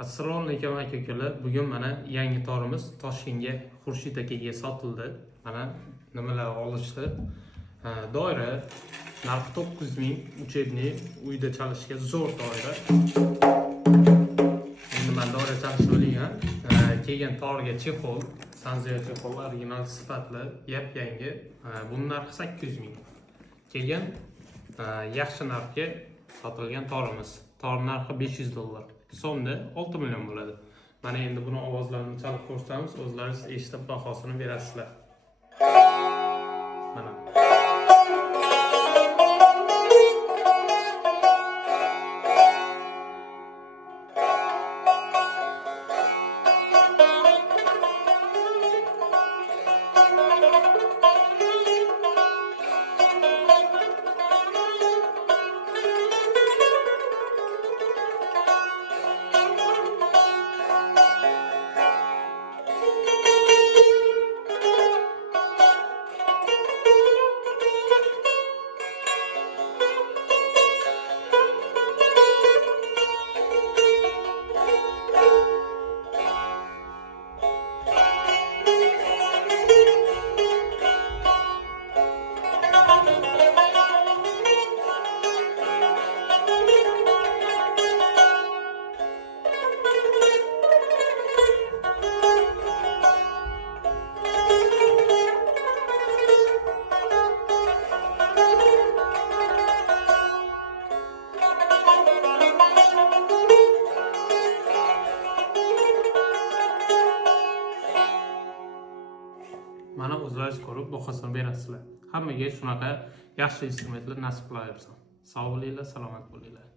Assalomu alaykum aka-ukalar. Bugun mana yangi torimiz Toshkentga Xurshid akaga sotildi. Mana nimalar olishdi. Doira narxi 9000, uchebniy, uyda chalishga zo'r doira. Endi men doira chalishni bilgan. Kelgan torga chexol, Sanzio chexol original sifatli, yap-yangi. Buning narxi 8000. Kelgan yaxshi narxga sotilgan torimiz. Tor narxi $500. So'mda 6 million bo'ladi. Mana endi buni ovozlarini chalib ko'rsatamiz, o'zlaringiz eshitib bahosini berasizlar. Mana. Mana o'zlaringiz ko'rib bahosini berasizlar. Hammaga shunaqa yaxshi instrumentlar nasib qilaversin. Sog' bo'linglar, salomat bo'linglar.